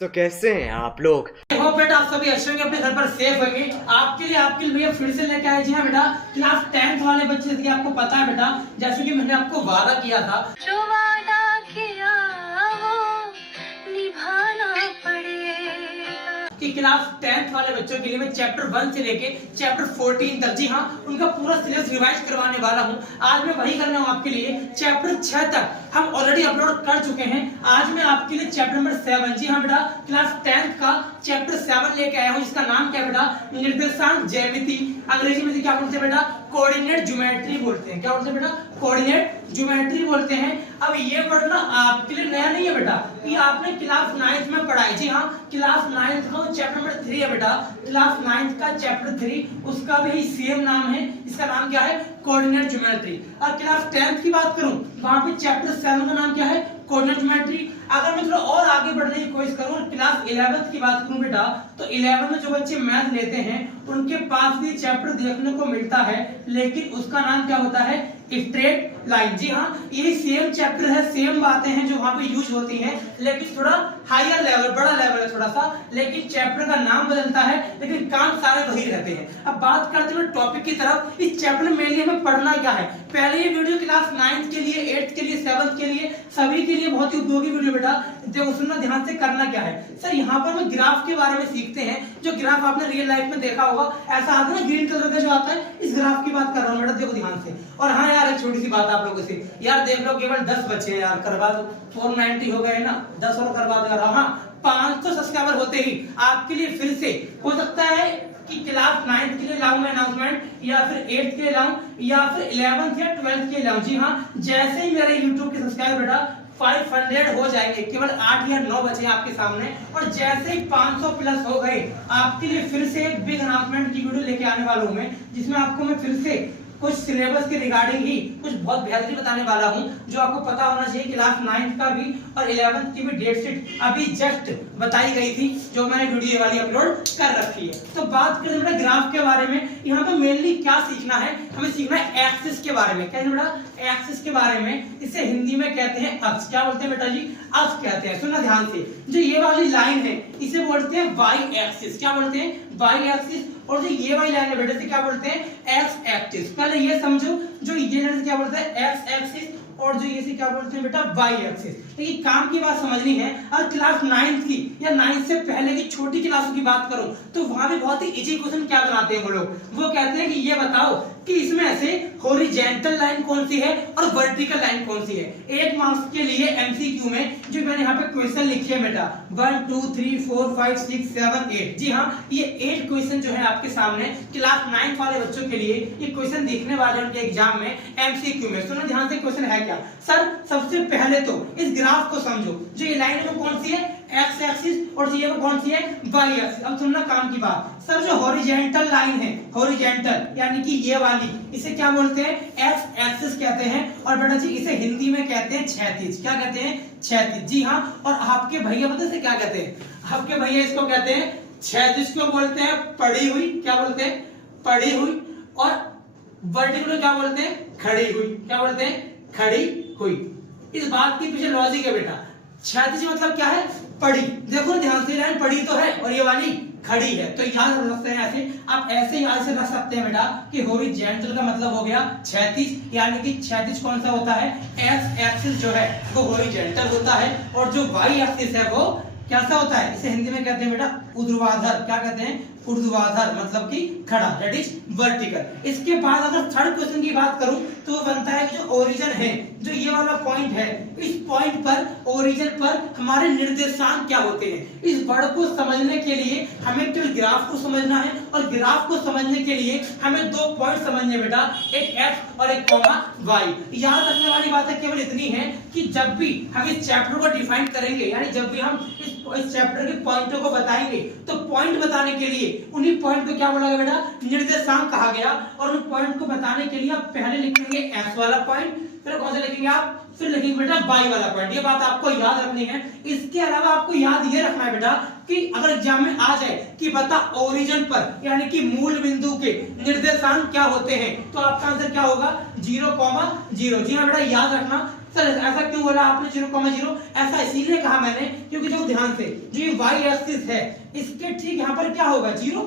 तो कैसे हैं आप लोग? हो बेटा, आप सभी अच्छे होंगे, अपने घर पर सेफ होंगे। आपके लिए भैया फिर से लेके आए। जी हाँ बेटा, क्लास 10th वाले बच्चे, जैसे कि आपको पता है बेटा, जैसे कि मैंने आपको वादा किया था, जो वादा किया वो निभाना पड़ेगा, कि क्लास 10th वाले बच्चों के लिए मैं चैप्टर 1 से लेके चैप्टर 14 तक, जी हाँ, उनका पूरा सिलेबस रिवाइज करवाने वाला हूँ। आज मैं वही करने हूँ आपके लिए। चैप्टर 6 तक हम ऑलरेडी अपलोड कर चुके हैं। आज मैं आपके लिए चैप्टर नंबर 7, जी हाँ बेटा, क्लास 10th का चैप्टर 7 लेके आया हूँ, जिसका नाम क्या है बेटा, निर्देशांक ज्यामिति। अंग्रेजी में क्या बोलते हैं बेटा, कोऑर्डिनेट ज्योमेट्री बोलते हैं। क्या बोलते हैं बेटा, कोऑर्डिनेट ज्योमेट्री बोलते हैं। अब ये वर्ड ना आपके लिए नया नहीं है बेटा, ये आपने क्लास 9th में पढ़ा है। जी हाँ, क्लास 9th का चैप्टर नंबर 3 है बेटा, क्लास 9th का चैप्टर 3, उसका भी सेम नाम है। इसका नाम क्या है, कोऑर्डिनेट ज्योमेट्री। और क्लास 10th की बात करूं, वहां पे चैप्टर 7 का नाम क्या है, कोऑर्डिनेट ज्योमेट्री। अगर मैं थोड़ा और आगे बढ़ने की कोशिश करूं, क्लास 11th की बात करूं बेटा, तो 11 में जो बच्चे मैथ लेते हैं उनके पास भी चैप्टर देखने को मिलता है, लेकिन उसका नाम क्या होता है, स्ट्रेट लाइन। जी हाँ, ये सेम चैप्टर है, सेम बातें हैं जो वहां पे यूज होती हैं, लेकिन थोड़ा हायर लेवल, बड़ा लेवल है थोड़ा सा, लेकिन चैप्टर का नाम बदलता है, लेकिन काम सारे वही रहते हैं। अब बात करते हैं टॉपिक की तरफ। इस चैप्टर में मेनली हमें पढ़ना क्या है। पहले ये वीडियो क्लास 9th के लिए, 8th के लिए, 7th के लिए, सभी के लिए बहुत ही उपयोगी वीडियो बेटा। देखो सुनना ध्यान से, करना क्या है सर, यहाँ पर हम ग्राफ के बारे में सीखते हैं। जो ग्राफ आपने रियल लाइफ में देखा होगा, ऐसा आता है ना ग्रीन कलर का जो आता है, इस ग्राफ की बात कर रहा हूँ बेटा, देखो ध्यान से। और हाँ यार, एक छोटी सी बात आप लोगों से, यार देख लो केवल 10 बच्चे हैं यार, करवा दो, 490 हो गए ना, 10 और करवा दो यार। हाँ, 500 सब्सक्राइबर होते ही आपके लिए फिर से हो सकता है कि क्लास 9th के लिए लाऊं मैं अनाउंसमेंट, या फिर 8th के लिए लाऊं, या फिर 11th या 12th के लिए लाऊं। जी हाँ, जैसे ही मेरे YouTube के सब्सक्राइबर बेटा 500 हो जाएंगे, केवल 8 या 9 बचे आपके सामने, और जैसे ही 500 प्लस हो गए, आपके लिए फिर से एक बिग अनाउंसमेंट की वीडियो लेके आने वाला हूं मैं, जिसमें आपको मैं फिर से कुछ सिलेबस के रिगार्डिंग ही कुछ बहुत बेहतरीन बताने वाला हूं, जो आपको पता होना चाहिए। क्लास 9th का भी और 11th की भी डेट शीट अभी जस्ट बताई गई थी, जो मैंने वीडियो वाली अपलोड कर रखी है। तो बात करें बेटा ग्राफ के बारे में, यहाँ पे मेनली क्या सीखना है, हमें सीखना है एक्सिस के बारे में। क्या है बेटा, एक्सिस के बारे में। इसे हिंदी में कहते हैं अक्ष। क्या बोलते हैं बेटा जी, अक्ष कहते हैं। सुनना ध्यान से, जो ये वाली लाइन है इसे बोलते हैं वाई एक्सिस। क्या बोलते हैं, वाई एक्सिस। और जो ये वाली लाइन है बेटा, इसे क्या बोलते हैं, एक्स एक्सिस। पहले ये समझो, जो ये लाइन क्या बोलते हैं, एक्स एक्सिस, और जो ये से क्या बोलते हैं बेटा, वाई एक्सिस। लेकिन काम की बात समझनी है। और क्लास 9th की या 9th से पहले की छोटी क्लासों की बात करो, तो वहां भी बहुत ही इजी क्वेश्चन क्या बनाते हैं वो लोग, वो कहते हैं कि ये बताओ कि इसमें से हॉरिजॉन्टल लाइन कौन सी है और वर्टिकल लाइन कौन सी है। 1 मार्क्स के लिए एमसीक्यू में जो मैंने यहाँ पे क्वेश्चन लिखे है बेटा, 1 2 3 4 5 6 7 8। जी हाँ, ये 8 क्वेश्चन जो है आपके सामने क्लास 9th वाले बच्चों के लिए ये क्वेश्चन दिखने वाले उनके एग्जाम में एमसीक्यू में। सुनो ध्यान से, क्वेश्चन है क्या सर, सबसे पहले तो इस ग्राफ को समझो। जो ये लाइन है वो कौन सी है, एक्स एक्सिस, और ये वो कौन सी है, वाई एक्सिस। अब सुनना काम की बात सर, जो हॉरिजॉन्टल लाइन है, हॉरिजॉन्टल यानी कि ये वाली, इसे क्या बोलते हैं, एक्स एक्सिस कहते हैं। और बेटा जी इसे हिंदी में कहते हैं क्षैतिज। क्या कहते हैं, क्षैतिज। जी हाँ, और आपके भैया पता है क्या कहते हैं, आपके भैया इसको कहते हैं क्षैतिज को बोलते हैं पड़ी हुई। क्या बोलते हैं, पड़ी हुई। और वर्टिकल क्या बोलते हैं, खड़ी हुई। क्या बोलते हैं, खड़ी हुई। इस बात के पीछे लॉजिक है बेटा। क्षैतिज मतलब क्या है, पड़ी। देखो ध्यान से, लाइन पड़ी तो है और ये वाली खड़ी है, तो याद रख सकते हैं ऐसे। आप ऐसे याद से रख सकते हैं बेटा कि हॉरिजॉन्टल का मतलब हो गया क्षैतिज, यानी कि क्षैतिज कौन सा होता है, एक्स एक्सिस जो है वो हॉरिजॉन्टल होता है, और जो वाई एक्सिस है वो कैसा होता है, इसे हिंदी में कहते हैं बेटा ऊर्ध्वाधर। क्या कहते हैं, ऊर्ध्वाधर मतलब कि खड़ा, दैट इज वर्टिकल। इसके बाद अगर थर्ड क्वेश्चन की बात करूं तो वो बनता है कि जो ओरिजिन है, जो ये वाला पॉइंट है, इस पॉइंट पर, ओरिजिन पर हमारे निर्देशांक क्या होते हैं। इस वर्ड को समझने के लिए हमें केवल ग्राफ को समझना है, और ग्राफ को समझने के लिए हमें 2 पॉइंट समझने बेटा, एक एक्स और एक कॉमा वाई। याद रखने वाली बात है केवल इतनी है कि जब भी हम इस चैप्टर को डिफाइन करेंगे, यानी जब भी हम इस चैप्टर के पॉइंटों को बताएंगे, तो पॉइंट बताने के लिए उन्हीं पॉइंट को क्या बोला गया बेटा, निर्देशांक कहा गया। और उन पॉइंट को बताने के लिए आप पहले लिखेंगे एक्स वाला पॉइंट, फिर कौन सा लिखेंगे आप, फिर लिखेंगे बेटा वाई वाला पॉइंट। ये बात आपको याद रखनी है। इसके अलावा आपको याद ये रखना है बेटा कि अगर एग्जाम में आ जाए कि बता ओरिजिन पर, यानी कि मूल बिंदु के निर्देशांक क्या होते हैं, तो आपका आंसर क्या होगा, 0,0। जी हाँ बेटा, याद रखना सर ऐसा क्यों बोला आपने 0,0? ऐसा इसीलिए कहा मैंने क्योंकि देखो ध्यान से, जो ये y एक्सिस है इसके ठीक यहाँ पर क्या होगा 0,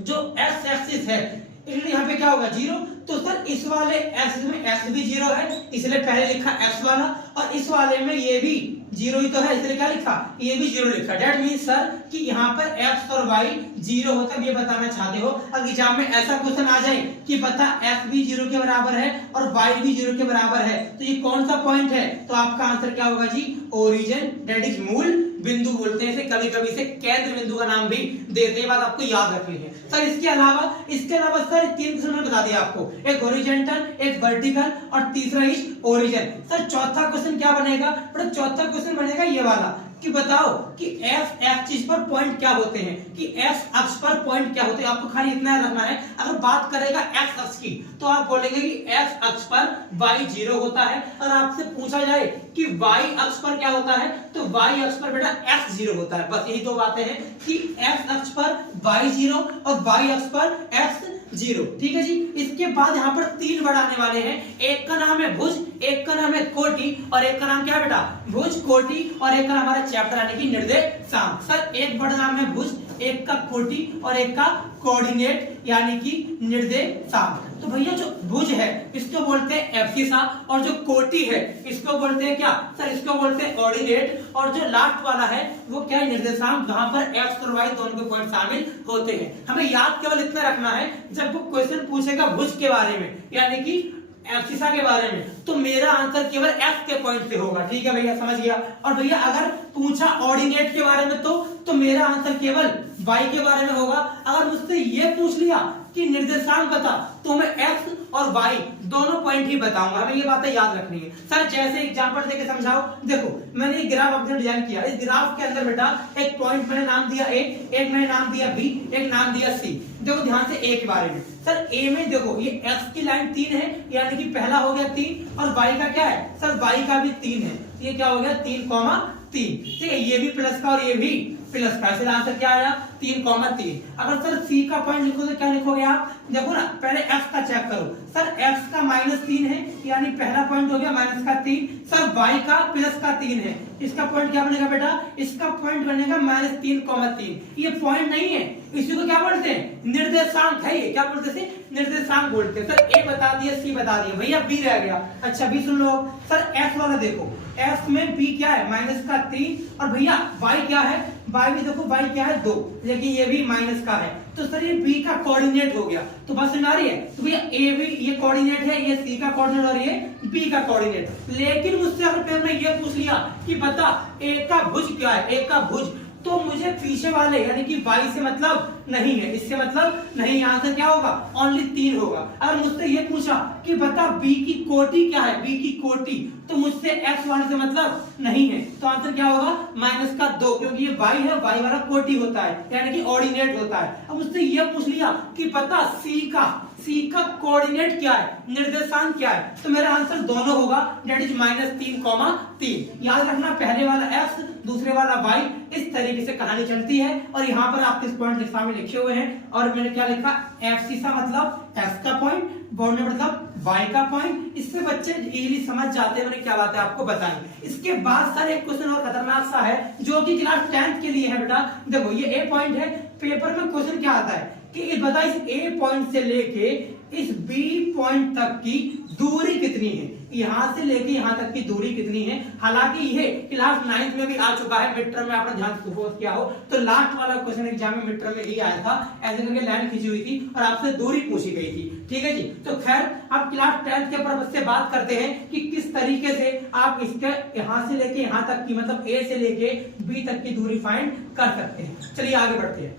जो x एक्सिस है इसलिए यहाँ पे क्या होगा 0। तो सर इस वाले एक्सिस में x भी 0 है इसलिए पहले लिखा x वाला, और इस वाले में ये भी 0 ही तो है इसलिए क्या लिखा, ये भी 0 लिखा। दैट मींस सर कि यहाँ पर x और y 0 होता है, ये बताना चाहते हो। अगर एग्जाम में ऐसा क्वेश्चन आ जाए कि पता x भी 0 के बराबर है और y भी 0 के बराबर है, तो ये कौन सा पॉइंट है, तो आपका आंसर क्या होगा जी, ओरिजिन, दैट इज मूल बिंदु बोलते हैं इसे, कभी कभी इसे केंद्र बिंदु का नाम भी देते हैं, बात आपको याद रखनी है। सर इसके अलावा सर 3 क्वेश्चन मैंने बता दिया आपको, एक हॉरिजॉन्टल, एक वर्टिकल और तीसरा इज ओरिजिन। सर चौथा क्वेश्चन क्या बनेगा, बड़ा चौथा क्वेश्चन बनेगा ये वाला कि बताओ कि f एक्सिस पर पॉइंट क्या होते हैं, कि f अक्ष पर पॉइंट क्या होते हैं। आपको खाली इतना रखना है, अगर बात करेगा x अक्ष की तो आप बोलेंगे कि f अक्ष पर y 0 होता है, और आपसे पूछा जाए कि y अक्ष पर क्या होता है, तो y अक्ष पर बेटा x 0 होता है। बस यही दो बातें हैं कि x अक्ष पर y 0 और y अक्ष पर x 0। ठीक है जी। इसके बाद यहाँ पर 3 वर्ड आने वाले हैं, एक का नाम है भुज, एक का नाम है कोटि और एक का नाम क्या है बेटा, भुज कोटि, और एक का हमारा चैप्टर यानी कि निर्देशांक। सर एक वर्ड नाम है भुज, एक का कोटि और एक का कोऑर्डिनेट यानी कि निर्देशांक। तो भैया जो भुज है इसको बोलते हैं एब्सिसा, और जो कोटि है इसको बोलते हैं क्या, सर इसको बोलते हैं ऑर्डिनेट, और जो लास्ट वाला है वो क्या है, निर्देशांक, जहां पर x और y दोनों के पॉइंट शामिल होते हैं। हमें याद केवल इतना रखना है, जब वो क्वेश्चन पूछेगा भुज के बारे में यानी कि एब्सिसा के बारे में, तो मेरा आंसर केवल x के पॉइंट से होगा। ठीक है भैया, समझ गया। और भैया अगर पूछा ऑर्डिनेट के बारे में तो मेरा आंसर केवल y के बारे में होगा। अगर मुझसे ये पूछ लिया कि निर्देशांक बता, तो मैं x और y दोनों पॉइंट ही बताऊंगा। हमें ये बातें याद रखनी है। सर जैसे एग्जांपल देके समझाओ, देखो मैंने एक ग्राफ अपने डिजाइन किया, इस ग्राफ के अंदर बेटा एक पॉइंट मैंने नाम दिया a, एक मैंने नाम दिया b, एक नाम दिया c। देखो ध्यान से a के बारे में, सर a में देखो ये x की लाइन 3 है यानी कि पहला हो गया 3, और y का क्या है, सर y का भी 3 है, ये क्या हो गया 3,3। ठीक है, ये भी प्लस का और ये भी प्लस का, इसलिए आंसर क्या आया 3,3। अगर सर c का पॉइंट लिखो तो क्या लिखोगे आप, देखो ना पहले x का चेक करो, सर x का -3 है यानी पहला पॉइंट हो गया -3। सर y का प्लस का 3 है, इसका पॉइंट क्या बनेगा बेटा, इसका पॉइंट बनेगा -3,3। ये पॉइंट नहीं है, इसी को क्या बोलते हैं, निर्देशांक है। ये क्या बोलते हैं, निर्देशांक बोलते हैं। सर a बता दिया, c बता दिया, भैया b रह गया। अच्छा b सुन लो। सर x वाला देखो, x में b क्या है -3, और भैया y क्या है, y भी देखो y क्या है 2, लेकिन ये भी माइनस का है, तो सर ये b का कोऑर्डिनेट हो गया। तो बस समझ आ रही है, तो भैया a भी ये कोऑर्डिनेट है, ये c का कोऑर्डिनेट और ये b का कोऑर्डिनेट। लेकिन मुझसे अगर पेपर में ये पूछ लिया कि बता a का भुज क्या है, a का भुज, तो मुझे पीछे वाले यानी कि y से मतलब नहीं है, इससे मतलब नहीं, आंसर क्या होगा, ओनली 3 होगा। अगर मुझसे ये पूछा कि बता b की कोटि क्या है, b की कोटि, तो मुझसे x वाले से मतलब नहीं है, तो आंसर क्या होगा -2, क्योंकि ये y है, y वाला कोटि होता है यानी कि ऑर्डिनेट होता है। अब मुझसे ये पूछ लिया कि पता c का कोऑर्डिनेट क्या है, निर्देशांक क्या है, तो मेरा आंसर दोनों होगा, दैट इज -3,3। याद रखना पहले वाला x दूसरे वाला y, इस तरीके से कहानी चलती है। और यहाँ पर आप इस पॉइंट एग्जाम में लिखे हुए हैं, और मैंने क्या लिखा, एब्सिसा मतलब x का पॉइंट, कोऑर्डिनेट मतलब y का पॉइंट। इससे बच्चे इजीली समझ जाते हैं मैंने क्या बात है आपको बताई। इसके बाद सर एक क्वेश्चन और खतरनाक सा है जो कि क्लास 10th के लिए है बेटा। देखो ये a पॉइंट है, पेपर में क्वेश्चन क्या आता है कि बता इस a पॉइंट से लेके इस b पॉइंट तक की दूरी कितनी है, यहां से लेके यहां तक की दूरी कितनी है। हालांकि ये क्लास 9th में भी आ चुका है, मिड टर्म में आपने ध्यान से फोकस किया हो तो लास्ट वाला क्वेश्चन एग्जाम में मिड टर्म में ही आया था, ऐसे करके लाइन खींची हुई थी और आपसे दूरी पूछी गई थी। ठीक है जी। तो खैर अब क्लास 10th के पर्पस से बात करते हैं कि किस तरीके से आप इसके यहां से लेके यहां तक की मतलब a से लेके b तक की दूरी फाइंड कर सकते हैं। चलिए आगे बढ़ते हैं।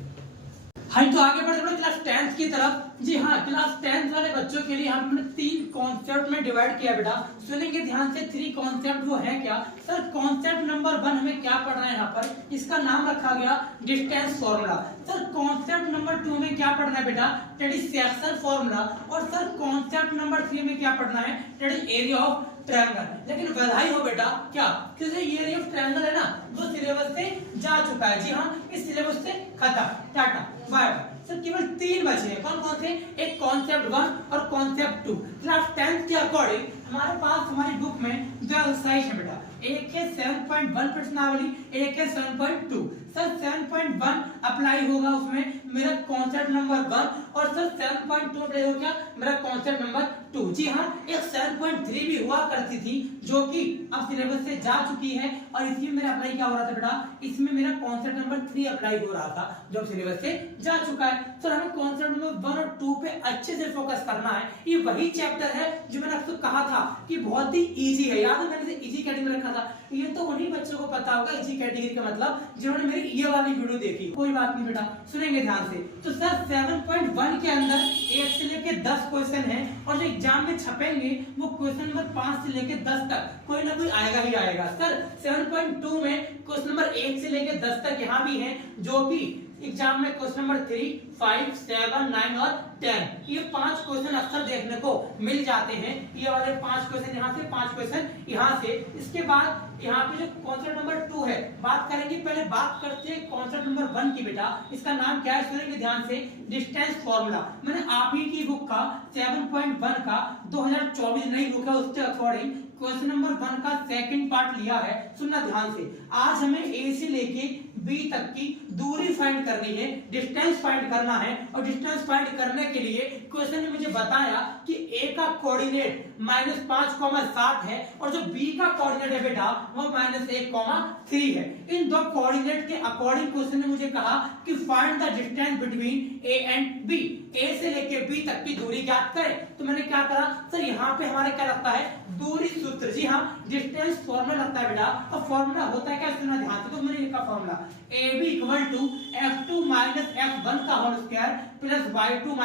हाँ तो आगे बढ़ते क्लास 10th की तरफ। जी हाँ, क्लास 10th वाले बच्चों के लिए हमने 3 कॉन्सेप्ट में डिवाइड किया बेटा। सुनेंगे ध्यान से, 3 कॉन्सेप्ट वो है क्या। सर कॉन्सेप्ट नंबर 1 हमें क्या पढ़ रहे हैं यहाँ पर, इसका नाम रखा गया distance formula. Sir concept number 2 में क्या पढ़ना है बेटा, दैट इज सेक्शन फॉर्मूला। और सर कॉन्सेप्ट नंबर 3 में क्या पढ़ना है, that is area of triangle. लेकिन बधाई हो बेटा, क्या क्योंकि ये एरिया ऑफ ट्रायंगल है ना वो सिलेबस से जा चुका है। जी हाँ, इस सिलेबस से खत्म, टाटा बाय। सर केवल 3 बचे हैं, कौन कौन से, एक कॉन्सेप्ट 1 और कॉन्सेप्ट 2। क्लास 10th के अकॉर्डिंग हमारे पास हमारी बुक में दो एक्सरसाइज है बेटा, एक है 7.1 प्रश्नावली, एक है 7.2। सर 7.1 अप्लाई होगा उसमें मेरा कॉन्सेप्ट नंबर 1 और सर 7.2 अप्लाई होगा क्या मेरा कॉन्सेप्ट नंबर 2। जी हाँ, एक 7.3 भी हुआ करती थी जो कि अब सिलेबस से जा चुकी है और इसमें मेरा अप्लाई क्या हो रहा था बेटा, इसमें मेरा कॉन्सेप्ट नंबर 3 अप्लाई हो रहा था जो सिलेबस से जा चुका है। सर हमें कॉन्सेप्ट नंबर 1 और 2 पे अच्छे से फोकस करना है। ये वही चैप्टर है जो मैंने आपको कहा था कि बहुत ही इजी है, याद है मैंने इजी कैटेगरी में रखा था। ये तो उन्हीं बच्चों को पता होगा इजी कैटेगरी का मतलब जिन्होंने मेरी ये वाली वीडियो देखी। कोई बात नहीं बेटा, सुनेंगे ध्यान से। तो सर 7.1 के अंदर 1 से लेके 10 क्वेश्चन है और जो एग्जाम में छपेंगे वो क्वेश्चन नंबर 5 से लेके 10 तक कोई ना कोई आएगा ही आएगा। सर 7.2 में क्वेश्चन नंबर 1 से लेके 10 तक यहाँ भी है जो कि एग्जाम में क्वेश्चन नंबर 3, 5, 7, 9 और 10 ये 5 क्वेश्चन अक्सर देखने को मिल जाते हैं। ये वाले 5 क्वेश्चन यहाँ से, 5 क्वेश्चन यहाँ से। इसके बाद यहाँ पे जो कॉन्सेप्ट नंबर 2 है बात करेंगे। पहले बात करते हैं कॉन्सेप्ट नंबर 1 की बेटा। इसका नाम क्या है सुनेंगे ध्यान से, डिस्टेंस फॉर्मूला। मैंने आप ही की बुक का 7.1 का 2024 नई बुक है उसके अकॉर्डिंग क्वेश्चन नंबर 1 का सेकंड पार्ट लिया है। सुनना ध्यान से, आज हमें ए से लेके बी तक की दूरी फाइंड करनी है, डिस्टेंस फाइंड करना है। और डिस्टेंस फाइंड करने के लिए क्वेश्चन ने मुझे बताया कि ए का कोऑर्डिनेट -5,7 है और जो बी का कोऑर्डिनेट है बेटा वो -1,3 है। इन दो कोऑर्डिनेट के अकॉर्डिंग क्वेश्चन ने मुझे कहा कि find the distance between a and b, a से लेके बी तक की दूरी ज्ञात करें। तो मैंने क्या करा सर, यहाँ पे हमारे क्या लगता है दूरी सूत्र। जी हाँ, डिस्टेंस फॉर्मूला लगता है बेटा। और फॉर्मूला होता है क्या सुनना ध्यान से, तो मैंने लिखा फॉर्मूला AB = F2 - F1 का whole square plus Y2 -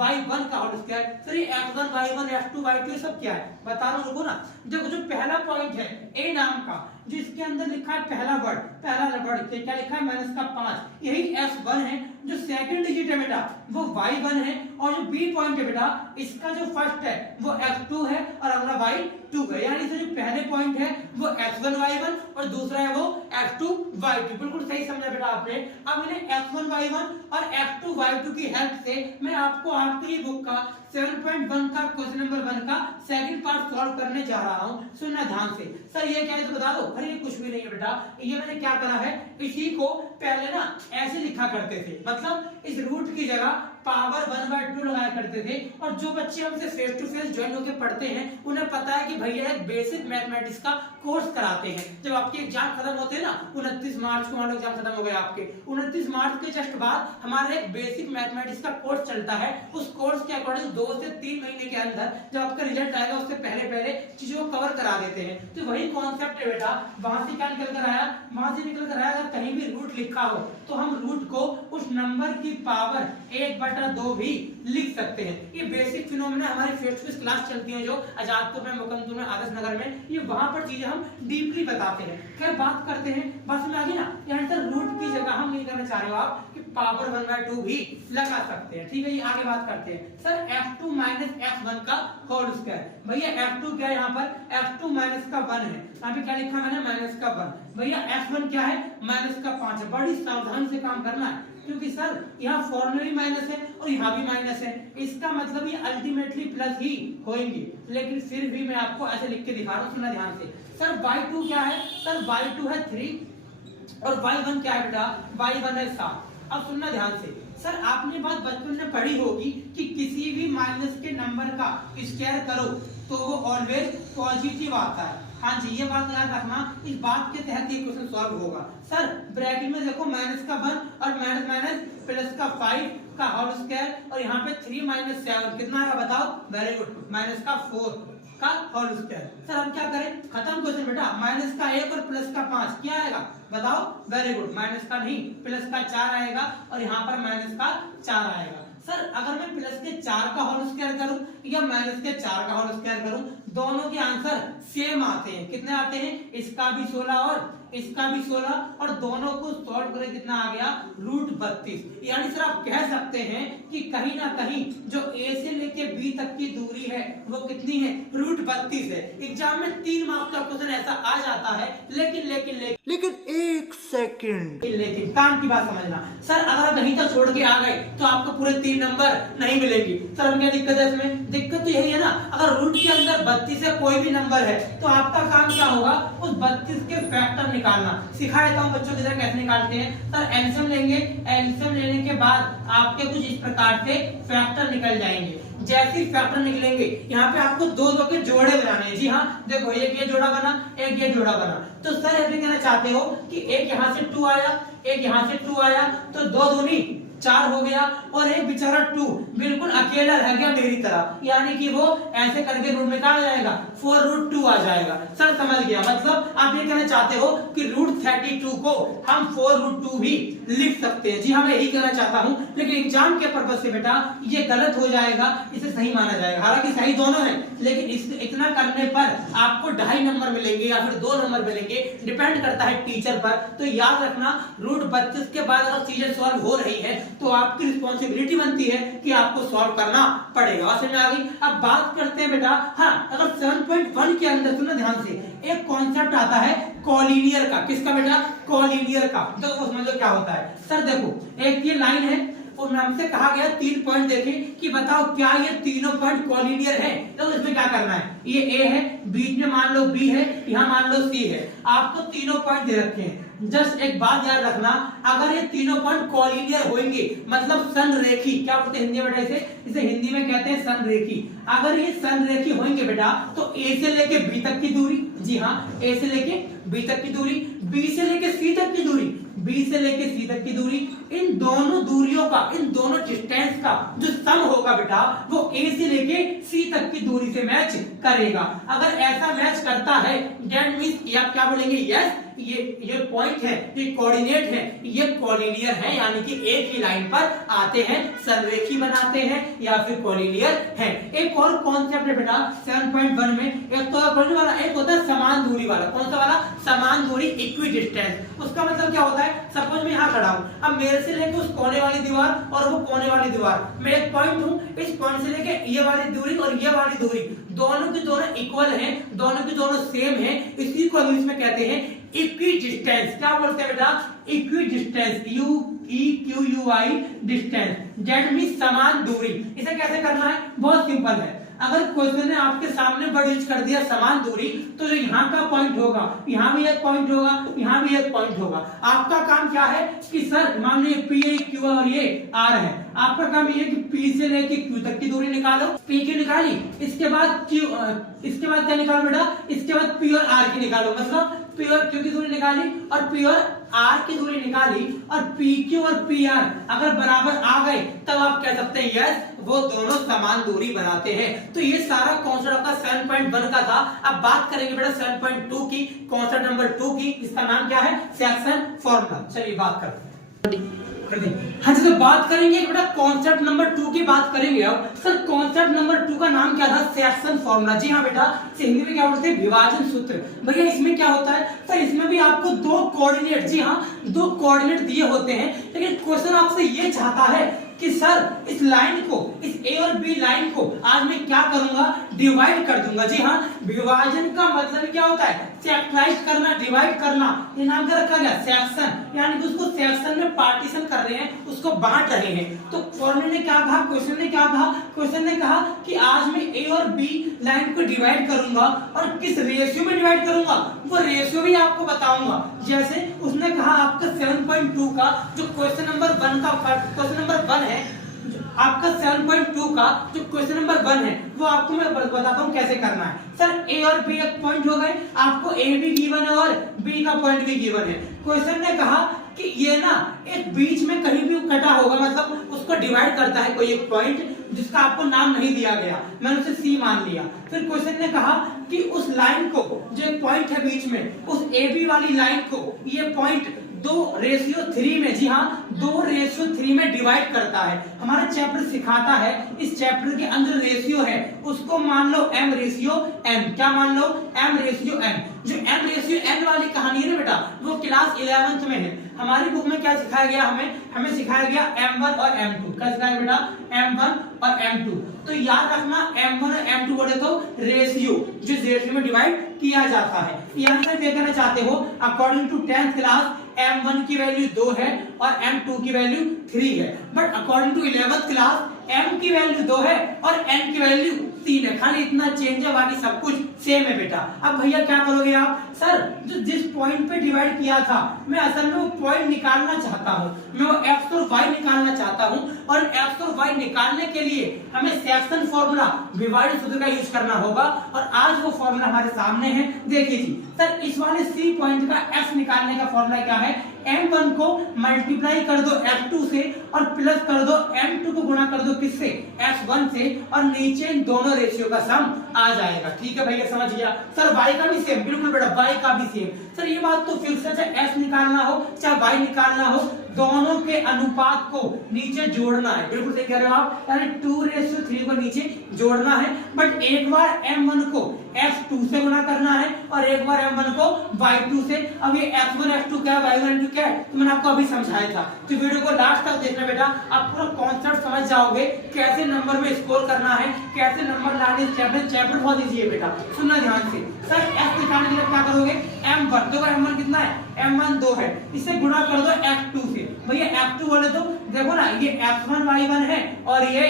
Y1 का होल स्क्वायर। सर ये F1 Y1 F2 Y2 सब क्या है बता रहा हूं, रुको ना। देखो जो पहला पॉइंट है A नाम का, जिसके अंदर लिखा है पहला वर्ड क्या लिखा है -5, यही F1 है। जो सेकंड डिजिट है बेटा वो Y1 है और जो B पॉइंट है बेटा इसका जो फर्स्ट है वो F2 है और अगला Y2 है। यानी जो पहले पॉइंट है वो F1 Y1 और दूसरा है वो F2 Y2। बिल्कुल सही समझा बेटा आपने। अब मैंने F1 Y1 और F2 Y2 की हेल्प से मैं आपको आपकी बुक का 7.1 का क्वेश्चन नंबर 1 का सेकंड पार्ट सॉल्व करने जा रहा हूं। सुनना ध्यान से। सर ये क्या है तो बता दो। अरे ये कुछ भी नहीं है बेटा, ये मैंने क्या करा है, इसी को पहले ना ऐसे लिखा करते थे, मतलब इस रूट की जगह पावर 1/2 लगाया करते थे। और जो बच्चे हमसे फेस टू फेस ज्वाइन होकर पढ़ते हैं उन्हें पता है कि भैया एक बेसिक मैथमेटिक्स का कोर्स कराते हैं। जब आपके एग्जाम खत्म होते हैं ना 29 मार्च को, मान लो एग्जाम खत्म हो गए आपके, 29 मार्च के जस्ट बाद हमारा एक बेसिक मैथमेटिक्स का कोर्स चलता है। उस कोर्स के अकॉर्डिंग 2 से 3 महीने के अंदर जब आपका रिजल्ट आएगा उससे पहले चीजों को कवर करा देते हैं। तो वही कॉन्सेप्ट है बेटा। वहां से क्या निकल कर आया, वहां से निकल कर आया अगर कहीं भी रूट लिखा हो तो हम रूट को उस नंबर की पावर 1/2 भी लिख सकते हैं। ये बेसिक फिनोमेना हमारी फेस टू फेस क्लास चलती है जो आजादपुर में, मुकंदपुर में, आदर्श नगर में, ये वहां पर चीजें हम डीपली बताते हैं। खैर बात करते हैं, बस में आ गई ना, यहाँ पर रूट की जगह हम ये करना चाह रहे हो आप कि पावर 1/2 भी लगा सकते हैं। ठीक है, ये आगे बात करते हैं। सर F2 - F1 का होल स्क्वायर। भैया F2 क्या है, यहाँ पर F2 माइनस का 1 है, यहाँ पे क्या लिखा मैंने -1। भैया F1 क्या है -5 है। बड़ी सावधान से काम करना है क्योंकि सर यहाँ फॉर्मूला भी माइनस है और यहाँ भी माइनस है। इसका मतलब ये अल्टीमेटली प्लस ही होंगे, लेकिन फिर भी मैं आपको ऐसे लिख के दिखा रहा हूँ, सुनना ध्यान से। सर Y2 क्या है, सर Y2 है 3 और Y1 क्या है बेटा, Y1 है 7। अब सुनना ध्यान से। सर आपने बात बचपन में पढ़ी होगी कि किसी भी माइनस के नंबर का स्क्वायर करो तो वो ऑलवेज पॉजिटिव आता है। हाँ जी, ये बात याद रखना, इस बात के तहत ये क्वेश्चन सॉल्व होगा। सर ब्रैकेट में देखो -1 और माइनस प्लस का 5 का होल स्क्वायर और यहाँ पे 3 - 7 कितना आएगा बताओ। वेरी गुड, -4 का होल स्क्वायर। सर हम क्या करें, खत्म क्वेश्चन बेटा। -1 और प्लस का 5 क्या आएगा बताओ। वेरी गुड, माइनस का नहीं प्लस का 4 आएगा और यहाँ पर -4 आएगा। सर अगर मैं प्लस के 4 का होल स्क्वायर करूं या माइनस के 4 का होल स्क्वायर करूं, दोनों के आंसर सेम आते हैं। कितने आते हैं, इसका भी 16 और इसका भी 16 और दोनों को सॉल्व करें कितना आ गया √32। यानी सर आप कह सकते हैं कि कहीं ना कहीं जो ए से लेके बी तक की दूरी है वो कितनी है √32 है। एग्जाम में 3 मार्क्स का क्वेश्चन ऐसा आ जाता है। लेकिन एक सेकंड, लेकिन काम की बात समझना सर, अगर कहीं तक छोड़ के आ गए तो आपको पूरे 3 नंबर नहीं मिलेंगे। सर हम क्या दिक्कत है इसमें? दिक्कत तो यही है ना, अगर रूट के अंदर 32 है कोई भी नंबर है तो आपका काम क्या होगा उस 32 के फैक्टर निकालना। सिखा देता हूँ बच्चों की तरह कैसे निकालते हैं। सर एलसीएम लेंगे, एलसीएम लेने के बाद आपके कुछ इस प्रकार से फैक्टर निकल जाएंगे। जैसे ही फैक्टर निकलेंगे यहाँ पे आपको दो के जोड़े बनाने हैं। जी हाँ, देखो एक ये जोड़ा बना, एक ये जोड़ा बना। तो सर ऐसे कहना चाहते हो कि एक यहाँ से 2 आया, एक यहाँ से 2 आया, तो 2 दूनी 4 हो गया और एक बेचारा 2 बिल्कुल अकेला रह गया मेरी तरह, यानी कि वो ऐसे करके रूट में कहा जाएगा 4√2 आ जाएगा। सर समझ गया, मतलब आप ये कहना चाहते हो कि √32 को हम 4√2 भी लिख सकते हैं। जी हाँ, मैं यही कहना चाहता हूँ, लेकिन एग्जाम के पर्पज से बेटा ये गलत हो जाएगा, इसे सही माना जाएगा। हालांकि सही दोनों है, लेकिन इतना करने पर आपको 2.5 नंबर मिलेंगे या फिर 2 नंबर मिलेंगे, डिपेंड करता है टीचर पर। तो याद रखना √32 के बाद अगर चीजें सॉल्व हो रही है तो आपकी रिस्पॉन्सिबिलिटी बनती है कि आपको सॉल्व करना पड़ेगा। समझ में आ गई? अब बात करते हैं बेटा, हाँ अगर 7.1 के अंदर सुनो ध्यान से, एक कॉन्सेप्ट आता है कॉलिनियर का। किसका बेटा? कॉलिनियर का। तो वो समझ लो क्या होता है। सर देखो एक ये लाइन है और हमसे कहा गया 3 पॉइंट देखें कि बताओ क्या ये तीनों पॉइंट कॉलिनियर है। तो इसमें क्या करना है, ये ए है, बीच में मान लो बी है, यहाँ मान लो सी है, आपको तीनों पॉइंट दे रखे हैं। जस्ट एक बात याद रखना, अगर ये तीनों पॉइंट कॉलिनियर होंगे मतलब संरेखी, क्या बोलते हैं हिंदी में बेटा इसे हिंदी में कहते हैं संरेखी। अगर ये संरेखी होंगे बेटा तो ए से लेके बी तक की दूरी, जी हाँ ए से लेके बी तक की दूरी, बी से लेके सी तक की दूरी, बी से लेके सी तक की दूरी, इन दोनों दूरियों का, इन दोनों डिस्टेंस का जो सम होगा बेटा वो ए से लेके सी तक की दूरी से मैच करेगा। अगर ऐसा मैच करता है दैट मींस ये आप क्या बोलेंगे, यस ये पॉइंट है, ये कोऑर्डिनेट है, ये कॉलिनियर है, यानी कि एक ही लाइन पर आते हैं, संरेखी बनाते हैं या फिर कॉलिनियर है। एक और कॉन्सेप्ट है बेटा 7.1 में, एक तो वाला, एक होता है समान दूरी वाला। कौन सा वाला? समान दूरी, इक्वी डिस्टेंस। उसका मतलब क्या होता है, सपोज मैं यहाँ खड़ा हूँ, अब मेरे से लेके उस कोने वाली दीवार और वो कोने वाली दीवार, मैं एक पॉइंट हूँ, इस पॉइंट से लेके ये वाली दूरी और ये वाली दूरी दोनों की दोनों इक्वल हैं, दोनों की दोनों सेम हैं, इसी को इंग्लिश में कहते हैं इक्वी डिस्टेंस। क्या बोलते हैं बेटा? Equi distance, UEQUI distance, that means समान दूरी। इसे कैसे करना है? बहुत सिंपल है। अगर क्वेश्चन ने आपके सामने वर्ड यूज कर दिया समान दूरी, तो जो यहाँ का पॉइंट होगा यहाँ भी एक पॉइंट होगा, यहाँ भी एक पॉइंट होगा। आपका काम क्या है कि सर मान लीजिए P है, Q और ये R है, आपका काम ये कि P से लेके Q तक की दूरी निकालो, P की निकाली, इसके बाद क्या निकालो बेटा? इसके बाद P और R की निकालो, मतलब P और Q की दूरी निकाली और P और R की दूरी निकाली, और PQ और PR अगर बराबर आ गए तब आप कह सकते हैं यस वो दोनों समान दूरी बनाते हैं। तो ये सारा कॉन्सेप्ट आपका 7.1 का था। अब बात करेंगे बेटा 7.2 की, कॉन्सेप्ट नंबर 2 की। इसका नाम क्या है? Section formula. चलिए बात करते हैं। हाँ जी, तो बात करेंगे बेटा कॉन्सेप्ट नंबर 2 की बात करेंगे। अब सर कॉन्सेप्ट नंबर 2 का नाम क्या था? Section formula. जी हाँ बेटा, हिंदी में क्या बोलते हैं? विभाजन सूत्र। भैया इसमें क्या होता है? सर इसमें भी आपको 2 कोऑर्डिनेट, जी हाँ 2 कोऑर्डिनेट दिए होते हैं, लेकिन क्वेश्चन आपसे ये चाहता है कि सर इस लाइन को, इस ए और बी लाइन को आज मैं क्या करूंगा? डिवाइड कर दूंगा। जी हाँ, विभाजन का मतलब क्या होता है? सेक्टराइज करना, डिवाइड करना। ये नाम क्या रखा गया? सेक्शन, यानी कि उसको सेक्शन में पार्टीशन कर रहे हैं, उसको बांट रहे हैं। तो फॉर्मूले ने क्या कहा? क्वेश्चन ने क्या कहा? क्वेश्चन ने कहा कि आज मैं ए और बी लाइन को डिवाइड करूंगा, और किस रेशियो में डिवाइड करूंगा वो रेशियो भी आपको बताऊंगा। जैसे उसने कहा आपका 7.2 का जो क्वेश्चन नंबर 1 का क्वेश्चन नंबर 1 है, आपका 7.2 का जो क्वेश्चन नंबर 1 है वो आपको मैं बताता हूँ कैसे करना है। सर ए और बी एक पॉइंट हो गए, आपको ए भी गिवन है और बी का पॉइंट भी गिवन है। क्वेश्चन ने कहा कि ये ना एक बीच में कहीं भी कटा होगा, मतलब उसको डिवाइड करता है कोई एक पॉइंट जिसका आपको नाम नहीं दिया गया, मैंने उसे सी मान लिया। फिर क्वेश्चन ने कहा कि उस लाइन को, जो एक पॉइंट है बीच में, उस ए बी वाली लाइन को ये पॉइंट 2:3 में, जी हाँ 2:3 में डिवाइड करता है। हमारा चैप्टर सिखाता है, इस चैप्टर के अंदर रेशियो है, उसको मान लो m/n। क्या मान लो? m/n। जो m/n वाली कहानी है ना बेटा, वो क्लास 11th में है। हमारी बुक में क्या सिखाया गया? हमें सिखाया गया m1 और m2। क्या सिखाया बेटा? m1 और m2। तो याद रखना m1 और m2 बोले तो रेशियो, जिस रेशियो में डिवाइड किया जाता है। ये आंसर क्या करना चाहते हो? According to 10th class m1 की वैल्यू 2 है और m2 की वैल्यू 3 है, but according to 11th class m की वैल्यू 2 है और n की वैल्यू 3 है। खाली इतना चेंज है, बाकी सब कुछ सेम है बेटा। अब भैया क्या करोगे आप? सर जो जिस पॉइंट पे डिवाइड किया था, मैं असल में वो पॉइंट निकालना चाहता हूँ, मैं वो x और y निकालना चाहता हूँ, और x और y निकालने के लिए हमें सेक्शन फॉर्मूला, विभाजन सूत्र का यूज करना होगा, और आज वो फॉर्मूला हमारे सामने है। देखिए जी सर, इस वाले C पॉइंट का x निकालने का फॉर्मूला क्या है? m1 को मल्टीप्लाई कर दो f2 से और प्लस कर दो m2 को गुणा कर दो किससे? f1 से, और नीचे इन दोनों रेशियो का सम आ जाएगा। ठीक है भैया, समझ गया? सर y का भी सेम, बिल्कुल बेटा y का भी सेम। सर ये बात तो फिक्स है, चाहे s निकालना हो चाहे y निकालना हो, दोनों के अनुपात को नीचे जोड़ना है। बिल्कुल सही कह रहे हो आप, यानी 2:3 को नीचे जोड़ना है, बट एक बार m1 को f2 से गुणा करना है और एक बार m1 को y2 से। अब ये f1 f2 क्या है, y1 f2 क्या है, तो मैंने आपको अभी समझाया था। तो वीडियो को लास्ट तक देखना बेटा, आप पूरा कॉन्सेप्ट समझ जाओगे, कैसे नंबर में स्कोर करना है, कैसे नंबर लाने। चैप्टर बहुत इजी है बेटा, सुनना ध्यान से। सर f निकालने के लिए क्या करोगे? m1, देखो m1 कितना है? m1 2 है, इसे गुणा कर दो f2 से। भैया f2 बोले तो देखो ना, ये f1 y1 है और ये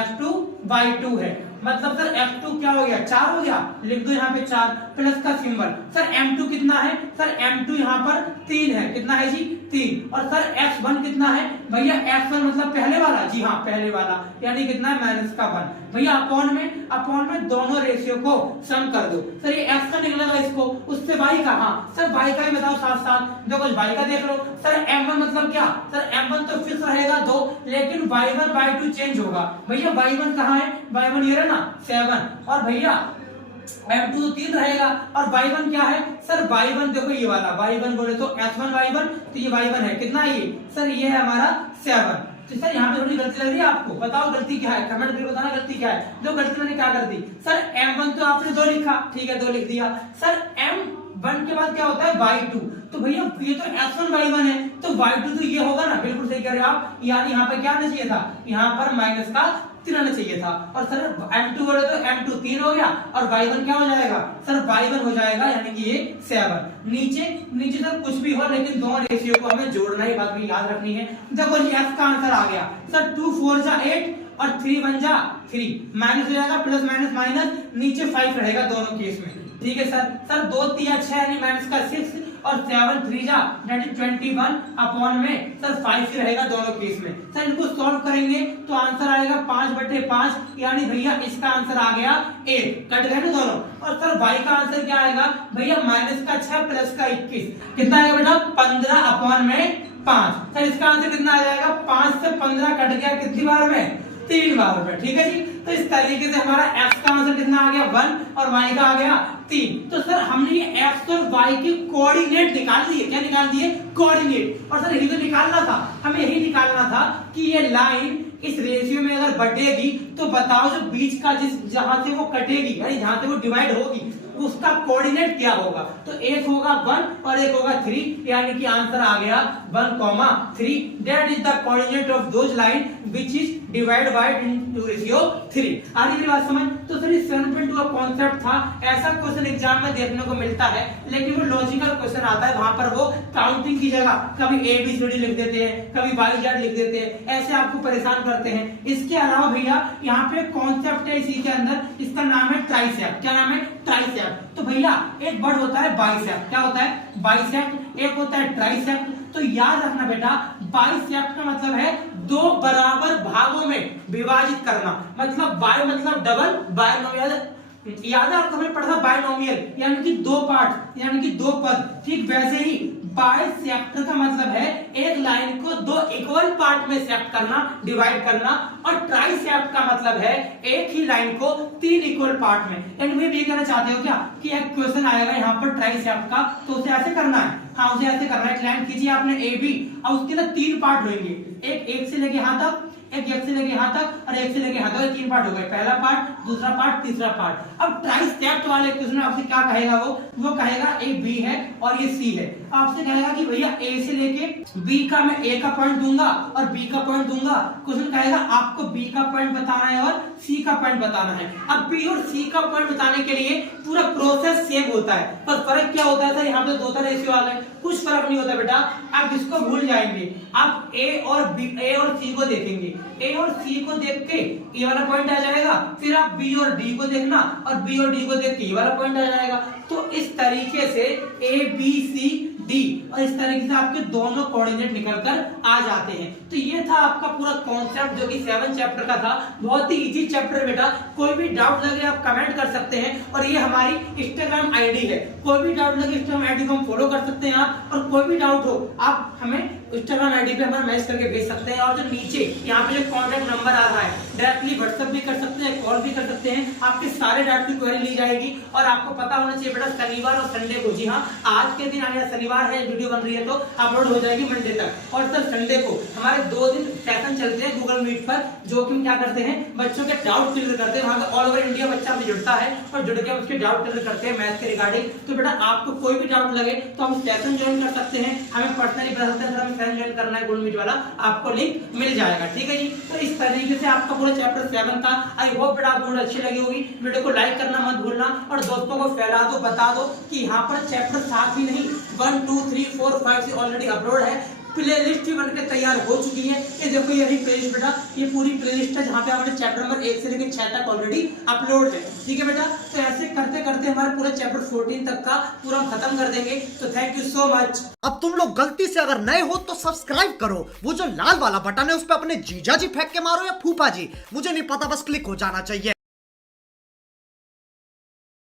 f2 y2 है, मतलब सर f2 क्या हो गया? 4 हो गया, लिख दो यहाँ पे 4 प्लस का सिंबल। सर m2 कितना है? सर m2 यहाँ पर 3 है, कितना है जी? 3। और सर f1 कितना है? भैया f1 मतलब पहले वाला, जी हाँ पहले वाला, यानी कितना है? -1। भैया अपॉन में दोनों रेशियो को सम कर दो। सर ये f का निकलेगा इसको, उससे y का, हाँ सर y का ही बताओ साथ साथ, देखो y का देख लो। सर m1 मतलब क्या? सर m1 तो फिक्स रहेगा 2, लेकिन y1 y2 चेंज होगा। भैया y1 कहाँ है? y1 ये रहा ना 7, और भैया m2 तो 3 रहेगा, और y1 क्या है? सर y1 देखो ये वाला y1 बोले तो f1 y1, तो ये y1 है, कितना है ये? सर ये है हमारा 7। तो सर यहाँ पे थोड़ी गलती लग रही है आपको, बताओ गलती क्या है, कमेंट करके बताना गलती क्या है। दो गलती मैंने क्या कर दी? सर m1 तो आपने 2 लिखा, ठीक है 2 लिख दिया। सर m1 के बाद क्या होता है? y2, तो भैया ये तो f1 y1 है, तो y2 तो ये होगा ना, बिल्कुल सही कह रहे हो आप। यानी यहाँ पर क्या आना चाहिए था? यहाँ पर माइनस का 3 आना चाहिए था। और सर m2 बोले तो m2 3 हो गया, और y1 क्या हो जाएगा? सर y1 हो जाएगा, यानी कि ये 7। नीचे सर कुछ भी हो, लेकिन दोनों रेशियो को हमें जोड़ना ही, बात भी याद रखनी है। देखो जी f का आंसर आ गया। सर 2 4 जा 8 और 3 1 जा 3, माइनस हो जाएगा, प्लस माइनस माइनस, नीचे 5 रहेगा दोनों केस में। ठीक है सर 2 3 6 यानी माइनस का 6, और 7 3 जा 21 अपॉन में सर 5 ही रहेगा दोनों केस में। सर इनको सॉल्व करेंगे तो आंसर आएगा 5/5, यानी भैया इसका आंसर आ गया 8। कट गए ना दोनों। और सर y का आंसर क्या आएगा? भैया माइनस का 6 प्लस का 21, कितना आएगा बेटा? 15 अपॉन में 5। सर इसका आंसर कितना आ जाएगा? 5 से 15 कट गया, कितनी बार में? 3 बार में। ठीक है जी, तो इस तरीके से हमारा x का आंसर कितना आ गया? 1, और y का आ गया 3। तो सर हमने ये x और y के कोऑर्डिनेट निकाल दिए। क्या निकाल दिए? कोऑर्डिनेट। और सर यही तो निकालना था, हमें यही निकालना था कि ये लाइन इस रेशियो में अगर बढ़ेगी तो बताओ जो बीच का जहां से वो कटेगी, यानी जहां से वो डिवाइड होगी, उसका कोऑर्डिनेट क्या होगा? तो एक होगा 1 और एक होगा 3, यानी कि आंसर आ गया 1,3। That is the coordinate of those line which is divide by into ratio 3। आ रही है बात समझ? तो सर इस 7.2 का कांसेप्ट था। ऐसा क्वेश्चन एग्जाम में देखने को मिलता है, लेकिन वो लॉजिकल क्वेश्चन आता है, वहां पर वो काउंटिंग की जगह कभी ABCD लिख देते हैं, कभी YZ लिख देते हैं, ऐसे आपको परेशान करते हैं। इसके अलावा भैया यहाँ पे कॉन्सेप्ट है इसी के अंदर, इसका नाम है ट्राइसेप्ट। क्या नाम है? ट्राइसेप्ट। तो भैया एक वर्ड होता है बाइसेप्ट। क्या होता है? बाइसेप्ट। एक होता है ट्राइसेप्ट। तो याद रखना बेटा, बाइसेप्ट का मतलब है 2 बराबर भागों में विभाजित करना, मतलब बाय मतलब डबल, बायनोमियल याद है आपको, हमने पढ़ा था बायनोमियल, यानी कि 2 पार्ट, यानी कि 2 पद। ठीक वैसे ही बाइसेक्टर का मतलब है एक लाइन को 2 इक्वल पार्ट में सेक्ट करना, डिवाइड करना। और ट्राइसेप्ट का मतलब है एक ही लाइन को 3 इक्वल पार्ट में। यानी ये कहना चाहते हो क्या कि एक क्वेश्चन आएगा यहाँ पर ट्राइसेप्ट का, तो उसे ऐसे करना है। हाँ उसे ऐसे करना है, लाइन खींचिए आपने ए बी, अब उसके ना 3 पार्ट होंगे, एक से लेके यहाँ तक, एक से लेके यहाँ तक और एक से लेके यहाँ तक, 3 पार्ट हो गए, पहला पार्ट, दूसरा पार्ट, तीसरा पार्ट। अब ट्राइसेप्ट वाले क्वेश्चन आपसे क्या कहेगा, वो कहेगा ए बी है और ये सी है, आपसे कहेगा कि भैया ए से लेके बी का मैं ए का पॉइंट दूंगा और बी का पॉइंट दूंगा। क्वेश्चन कहेगा आपको बी का पॉइंट बताना है और सी का पॉइंट बताना है। अब बी और सी का पॉइंट बताने के लिए पूरा प्रोसेस सेम होता है, पर फर्क क्या होता है सर, यहाँ पे 2 रेशियो वाले, कुछ फर्क नहीं होता बेटा, आप इसको भूल जाएंगे, आप ए और सी को देखेंगे, ए और सी को देख के ये वाला पॉइंट आ जाएगा, फिर आप बी और डी को देखना और बी और डी को देख के ये वाला पॉइंट आ जाएगा। तो इस तरीके से ए बी सी डी और इस तरीके से आपके दोनों कोऑर्डिनेट निकलकर आ जाते हैं। तो ये था आपका पूरा कॉन्सेप्ट जो कि 7 चैप्टर का था, बहुत ही इजी चैप्टर बेटा। कोई भी डाउट लगे आप कमेंट कर सकते हैं और ये हमारी इंस्टाग्राम आईडी है, कोई भी डाउट लगे इंस्टाग्राम आईडी को हम फॉलो कर सकते हैं आप, और कोई भी डाउट हो आप हमें इंस्टाग्राम आईडी पे हमारा मैसेज करके भेज सकते हैं। और जो नीचे यहाँ पे जो कॉन्टेक्ट नंबर आ रहा है, डायरेक्टली व्हाट्सएप भी कर सकते हैं, कॉल भी कर सकते हैं, आपके सारे डाउट की क्वेरी ली जाएगी। और आपको पता होना चाहिए बेटा शनिवार और संडे को, जी हाँ आज के दिन आने, शनिवार है वीडियो बन रही है तो अपलोड हो जाएगी मंडे तक, और सर संडे को हमारे 2 दिन सेशन चलते हैं गूगल मीट पर, जो कि हम क्या करते हैं बच्चों के डाउट क्लियर करते हैं। वहां पे ऑल ओवर इंडिया बच्चा हमसे जुड़ता है और जुड़ के उसके डाउट क्लियर करते हैं मैथ के रिगार्डिंग। तो बेटा आपको कोई भी डाउट लगे तो हम सेशन ज्वाइन कर सकते हैं, हमें पर्सनली बता सकते हैं सर हमें सेशन ज्वाइन करना है गूगल मीट वाला, आपको लिंक मिल जाएगा, ठीक है जी। तो इस तरीके से आपका पूरा चैप्टर 7 था। आई होप बेटा आपको वीडियो अच्छी लगी होगी, वीडियो को लाइक करना मत भूलना और दोस्तों को फैला दो, बता दो कि यहाँ पर चैप्टर 7 ही नहीं 1 2 3 4 5 से ऑलरेडी अपलोड है, प्ले लिस्ट भी बनकर तैयार हो चुकी है। ये देखो यही प्ले लिस्ट बेटा, ये पूरी प्ले लिस्ट है जहाँ पे हमारे चैप्टर नंबर 1 से लेकर 6 तक ऑलरेडी अपलोड है, ठीक है बेटा। तो ऐसे करते करते हमारे पूरे चैप्टर 14 तक का पूरा खत्म कर देंगे। तो थैंक यू सो मच। अब तुम लोग गलती से अगर नए हो तो सब्सक्राइब करो, वो जो लाल वाला बटन है उस पर अपने जीजा जी फेंक के मारो या फूफा जी, मुझे नहीं पता, बस क्लिक हो जाना चाहिए।